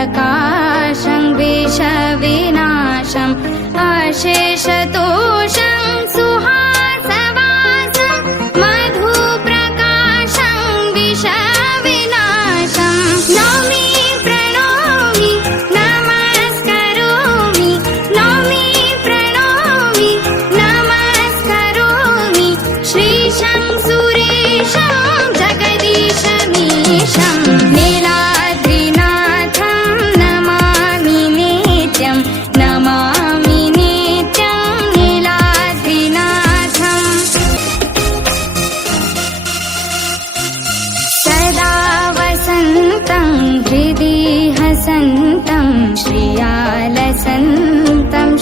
प्रकाशं विषविनाशम् अशेषतोषं सुहासवासं मधुप्रकाशं विषविनाशं नौमि प्रणोमि नमस्करोमि नौमि प्रणोमि नमस्करोमि श्रीशं सुरेशं जगदीशमीशं नीलाद्रिनाथं नमामि नित्यं नमामि नित्यं नीलाद्रिनाथं सदा वसन्तं हृदि हसन्तं श्रियालसन्तं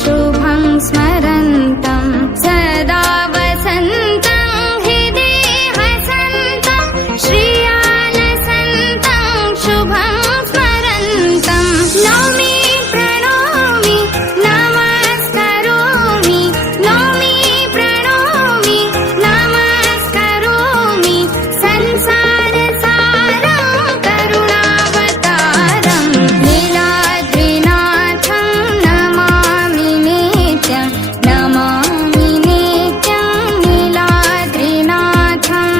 शुभं स्मरन्तं सदा वसन्तं हृदि हसन्तं श्रियालसन्तं शुभं स्मरन्तं नौमि प्रणोमि नमस्करोमि नौमि प्रणोमि नमस्करोमि संसारसारं करुणावतारं नीलाद्रिनाथं नमामि नित्यं नीलाद्रिनाथम्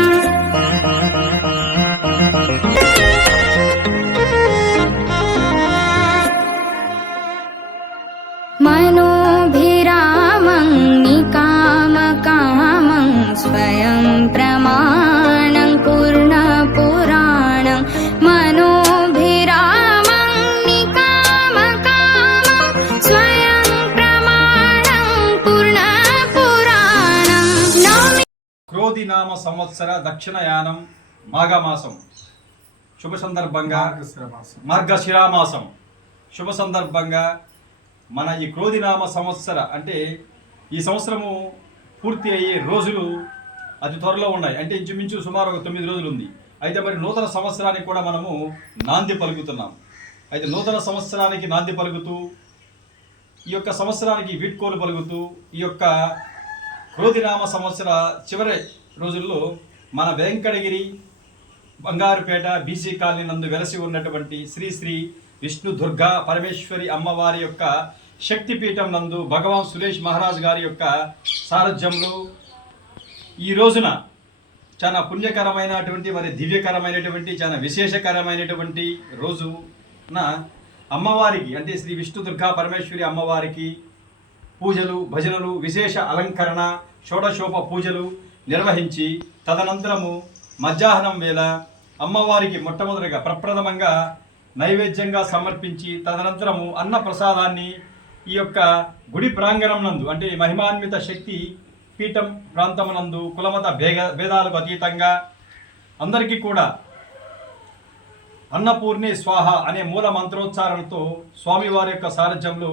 मनोभिरामं निकामकामं स्वयं प्रमाणं पूर्णपुराणं मनोभिरामं निकामकामं स्वयं प्रमाणं पूर्णपुराणं नौमि క్రోధినామ సంవత్సర దక్షిణయానం మాఘమాసం శుభ సందర్భంగా మార్గశిరామాసం శుభ సందర్భంగా మన ఈ క్రోధినామ సంవత్సర అంటే ఈ సంవత్సరము పూర్తి అయ్యే రోజులు అతి త్వరలో ఉన్నాయి. అంటే ఇంచుమించు సుమారు ఒక 9 రోజులు ఉంది. అయితే మరి నూతన సంవత్సరానికి కూడా మనము నాంది పలుకుతున్నాం. అయితే నూతన సంవత్సరానికి నాంది పలుకుతూ ఈ యొక్క సంవత్సరానికి వీడ్కోలు పలుకుతూ ఈ యొక్క క్రోధినామ సంవత్సర చివరి రోజుల్లో మన వెంకటగిరి బంగారుపేట బీసీ కాలనీ నందు వెలసి ఉన్నటువంటి శ్రీ శ్రీ విష్ణు దుర్గా పరమేశ్వరి అమ్మవారి యొక్క శక్తిపీఠం నందు భగవాన్ సురేష్ మహారాజ్ గారి యొక్క సారథ్యంలో ఈ రోజున చాలా పుణ్యకరమైనటువంటి మరి దివ్యకరమైనటువంటి చాలా విశేషకరమైనటువంటి రోజున అమ్మవారికి అంటే శ్రీ విష్ణు దుర్గా పరమేశ్వరి అమ్మవారికి పూజలు భజనలు విశేష అలంకరణ షోడశోప పూజలు నిర్వహించి తదనంతరము మధ్యాహ్నం వేళ అమ్మవారికి మొట్టమొదటిగా ప్రప్రథమంగా నైవేద్యంగా సమర్పించి తదనంతరము అన్న ప్రసాదాన్ని ఈ యొక్క గుడి ప్రాంగణం నందు అంటే మహిమాన్విత శక్తి పీఠం ప్రాంతమునందు కులమత భేదాలకు అతీతంగా అందరికీ కూడా అన్నపూర్ణి స్వాహ అనే మూల మంత్రోచ్చారణతో స్వామివారి యొక్క సారథ్యంలో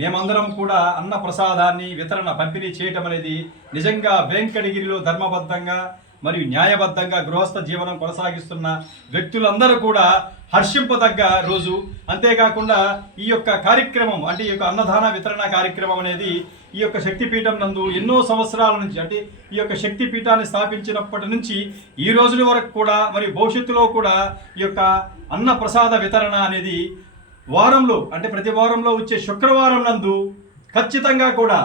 మేమందరం కూడా అన్న ప్రసాదాన్ని వితరణ పంపిణీ చేయటం అనేది నిజంగా వెంకటగిరిలో ధర్మబద్ధంగా మరియు న్యాయబద్ధంగా గృహస్థ జీవనం కొనసాగిస్తున్న వ్యక్తులందరూ కూడా హర్షింపదగ్గ రోజు. అంతేకాకుండా ఈ యొక్క కార్యక్రమం అంటే ఈ యొక్క అన్నదాన వితరణ కార్యక్రమం అనేది ఈ యొక్క శక్తిపీఠం నందు ఎన్నో సంవత్సరాల నుంచి అంటే ఈ యొక్క శక్తిపీఠాన్ని స్థాపించినప్పటి నుంచి ఈ రోజుల వరకు కూడా మరియు భవిష్యత్తులో కూడా ఈ యొక్క అన్న ప్రసాద వితరణ అనేది వారంలో అంటే ప్రతి వారంలో వచ్చే శుక్రవారం నందు ఖచ్చితంగా కూడా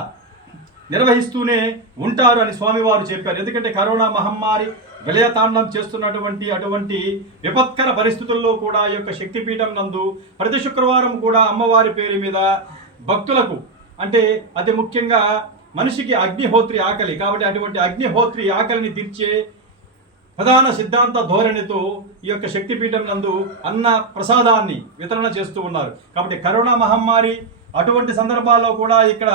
నిర్వహిస్తూనే ఉంటారు అని స్వామివారు చెప్పారు. ఎందుకంటే కరోనా మహమ్మారి విలయతాండం చేస్తున్నటువంటి అటువంటి విపత్కర పరిస్థితుల్లో కూడా ఈ యొక్క శక్తిపీఠం నందు ప్రతి శుక్రవారం కూడా అమ్మవారి పేరు మీద భక్తులకు అంటే అతి ముఖ్యంగా మనిషికి అగ్నిహోత్రి ఆకలి కాబట్టి అటువంటి అగ్నిహోత్రి ఆకలిని తీర్చే ప్రధాన సిద్ధాంత ధోరణితో ఈ యొక్క శక్తిపీఠం నందు అన్న ప్రసాదాన్ని వితరణ చేస్తూ ఉన్నారు. కాబట్టి కరోనా మహమ్మారి అటువంటి సందర్భాల్లో కూడా ఇక్కడ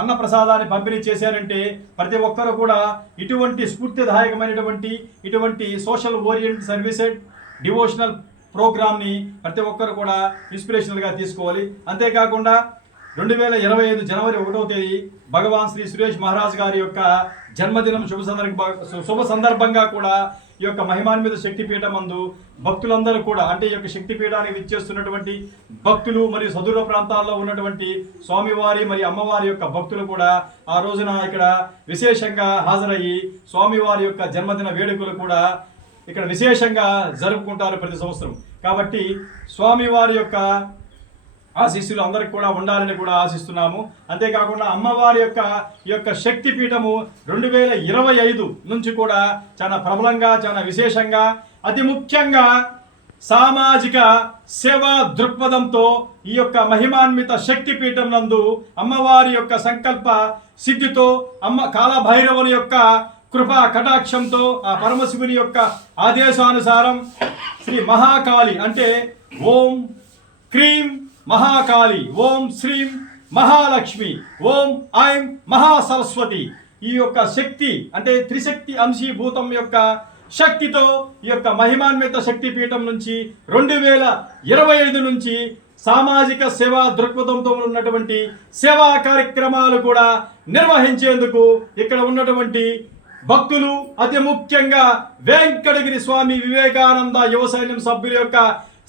అన్న ప్రసాదాన్ని పంపిణీ చేశారంటే ప్రతి ఒక్కరు కూడా ఇటువంటి స్ఫూర్తిదాయకమైనటువంటి ఇటువంటి సోషల్ ఓరియంట్ సర్వీసెడ్ డివోషనల్ ప్రోగ్రామ్ని ప్రతి ఒక్కరు కూడా ఇన్స్పిరేషనల్గా తీసుకోవాలి. అంతేకాకుండా 2025 జనవరి 1వ తేదీ భగవాన్ శ్రీ సురేష్ మహారాజ్ గారి యొక్క జన్మదినం శుభ సందర్భంగా కూడా ఈ యొక్క మహిమాన్విత శక్తిపీఠం నందు భక్తులందరూ కూడా అంటే ఈ యొక్క శక్తిపీఠానికి విచ్చేస్తున్నటువంటి భక్తులు మరియు సదూర ప్రాంతాల్లో ఉన్నటువంటి స్వామివారి మరియు అమ్మవారి యొక్క భక్తులు కూడా ఆ రోజున ఇక్కడ విశేషంగా హాజరయ్యి స్వామివారి యొక్క జన్మదిన వేడుకలు కూడా ఇక్కడ విశేషంగా జరుపుకుంటారు ప్రతి సంవత్సరం. కాబట్టి స్వామివారి యొక్క ఆశీస్సులు అందరికి కూడా ఉండాలని కూడా ఆశిస్తున్నాము. అంతేకాకుండా అమ్మవారి ఈ యొక్క శక్తి పీఠము 2025 నుంచి కూడా చాలా ప్రబలంగా, చాలా విశేషంగా, అతి ముఖ్యంగా సామాజిక సేవా దృక్పథంతో ఈ యొక్క మహిమాన్విత శక్తి పీఠం నందు అమ్మవారి యొక్క సంకల్ప సిద్ధితో, కాలభైరవుని యొక్క కృపా కటాక్షంతో, ఆ పరమశివుని యొక్క ఆదేశానుసారం శ్రీ మహాకాళి అంటే ఓం క్రీం మహాకాళి, ఓం శ్రీం మహాలక్ష్మి, ఓం ఐం మహాసరస్వతి, ఈ యొక్క శక్తి అంటే త్రిశక్తి అంశీభూతం యొక్క శక్తితో ఈ యొక్క మహిమాన్విత శక్తి పీఠం నుంచి 2025 నుంచి సామాజిక సేవా దృక్పథంతో ఉన్నటువంటి సేవా కార్యక్రమాలు కూడా నిర్వహించేందుకు ఇక్కడ ఉన్నటువంటి భక్తులు, అతి ముఖ్యంగా వెంకటగిరి స్వామి వివేకానంద యువ సైన్యం సభ్యుల యొక్క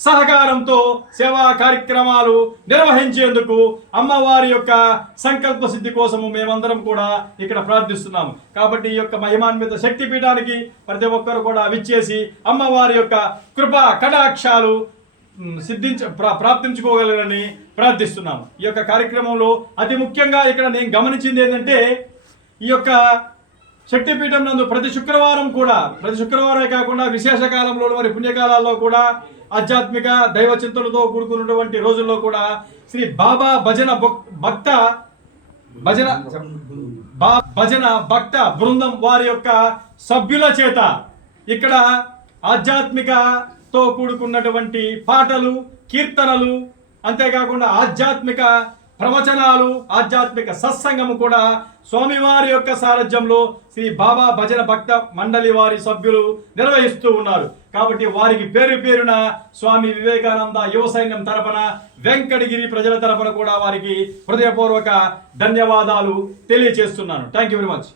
సహకారంతో సేవా కార్యక్రమాలు నిర్వహించేందుకు అమ్మవారి యొక్క సంకల్ప సిద్ధి కోసము మేమందరం కూడా ఇక్కడ ప్రార్థిస్తున్నాము. కాబట్టి ఈ యొక్క మహిమాన్విత శక్తి పీఠానికి ప్రతి ఒక్కరు కూడా విచ్చేసి అమ్మవారి యొక్క కృపా కటాక్షాలు ప్రాప్తించుకోగలరని ప్రార్థిస్తున్నాము. ఈ యొక్క కార్యక్రమంలో అతి ముఖ్యంగా ఇక్కడ నేను గమనించింది ఏంటంటే, ఈ యొక్క శక్తిపీఠం నందు ప్రతి శుక్రవారమే కాకుండా విశేష కాలంలో మరి పుణ్యకాలాల్లో కూడా ఆధ్యాత్మిక దైవ చింతనతో కూడుకున్నటువంటి రోజుల్లో కూడా శ్రీ బాబా భజన భక్త బృందం వారి యొక్క సభ్యుల చేత ఇక్కడ ఆధ్యాత్మికతో కూడుకున్నటువంటి పాటలు, కీర్తనలు, అంతేకాకుండా ఆధ్యాత్మిక ప్రవచనాలు, ఆధ్యాత్మిక సత్సంగము కూడా స్వామివారి యొక్క సారథ్యంలో శ్రీ బాబా భజన భక్త మండలి వారి సభ్యులు నిర్వహిస్తూ ఉన్నారు. కాబట్టి వారికి పేరు పేరున స్వామి వివేకానంద యువ సైన్యం తరపున, వెంకటగిరి ప్రజల తరపున కూడా వారికి హృదయపూర్వక ధన్యవాదాలు తెలియజేస్తున్నాను. Thank you very much.